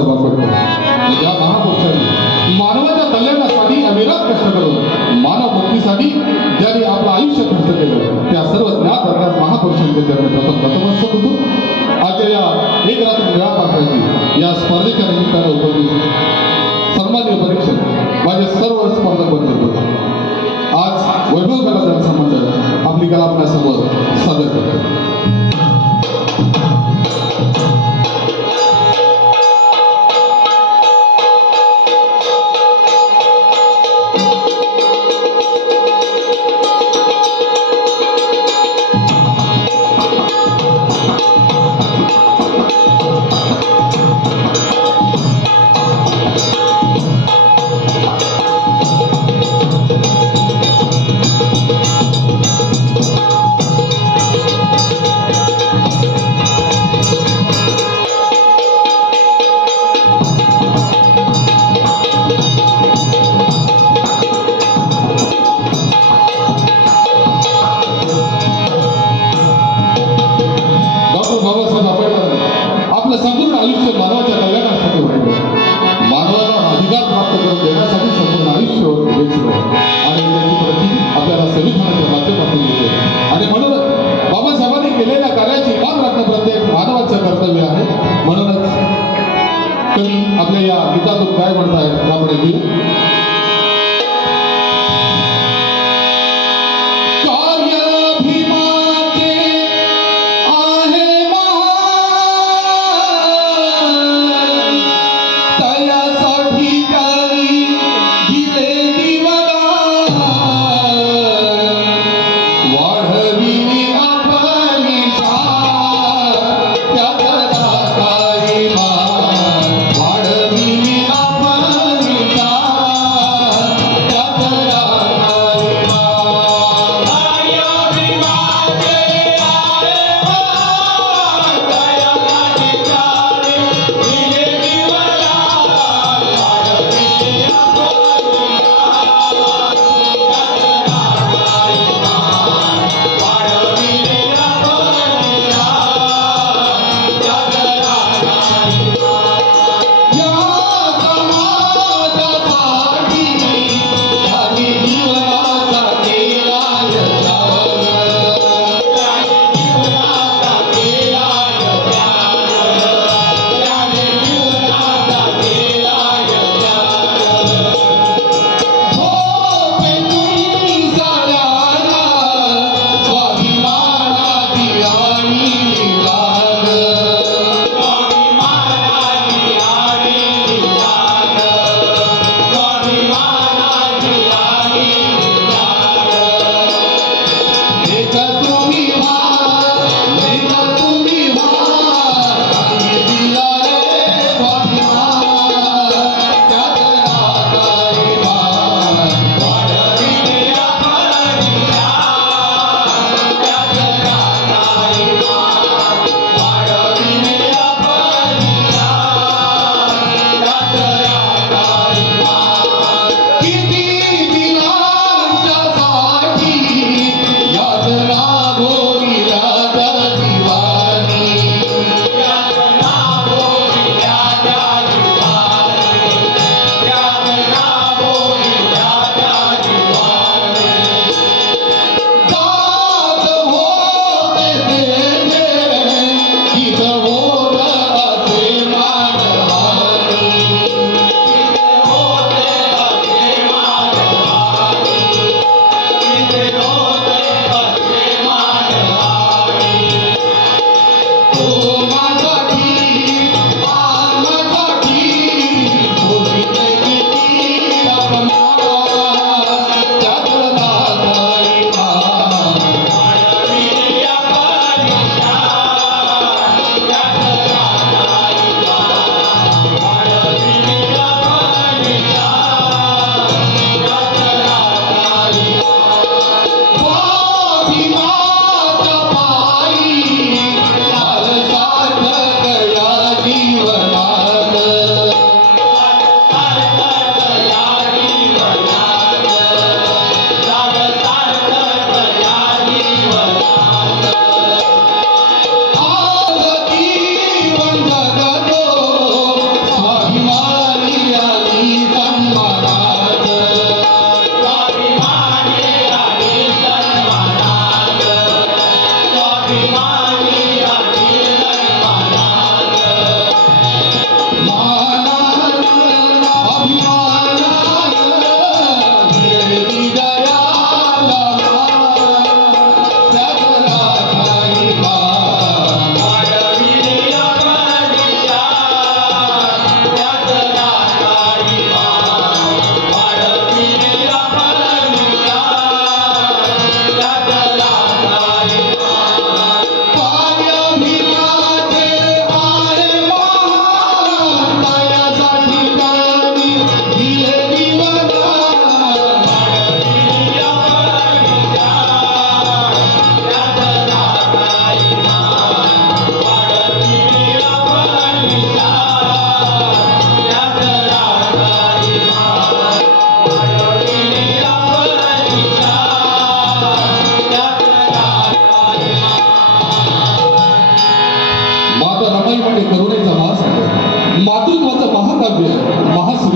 सभा या महापुरुषांनी मानवाच्या कल्याणासाठी अविरत कष्ट करून मानव भक्तीसाठी ज्यांनी आपलं आयुष्य खर्च केलं त्या सर्व ज्ञात वर्गात महापुरुषांचे जन्म प्रथम प्रथमच होतो. आज या एक रात्र वेळा पात्राची या स्पर्धेच्या निमित्तानं उपस्थित सन्मान्य परीक्षक माझे सर्व स्पर्धक बनतो आज वैभव कलादार समाज आपली कल्पना समोर सादर करतो. कार्याची मान राखणं प्रत्येक मानवाचं कर्तव्य आहे. म्हणूनच तुम्ही आपल्या या गीतातून काय म्हणताय त्यामुळे घेऊ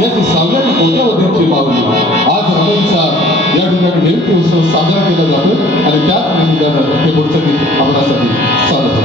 महासूर्याची सावल्याने कोट्यावधींची मावली आज रमाईचा या ठिकाणी नेमके उत्सव साजरा केला जातो आणि त्याच निमित्तानं हे पुढचं गीत आपल्यासाठी सादर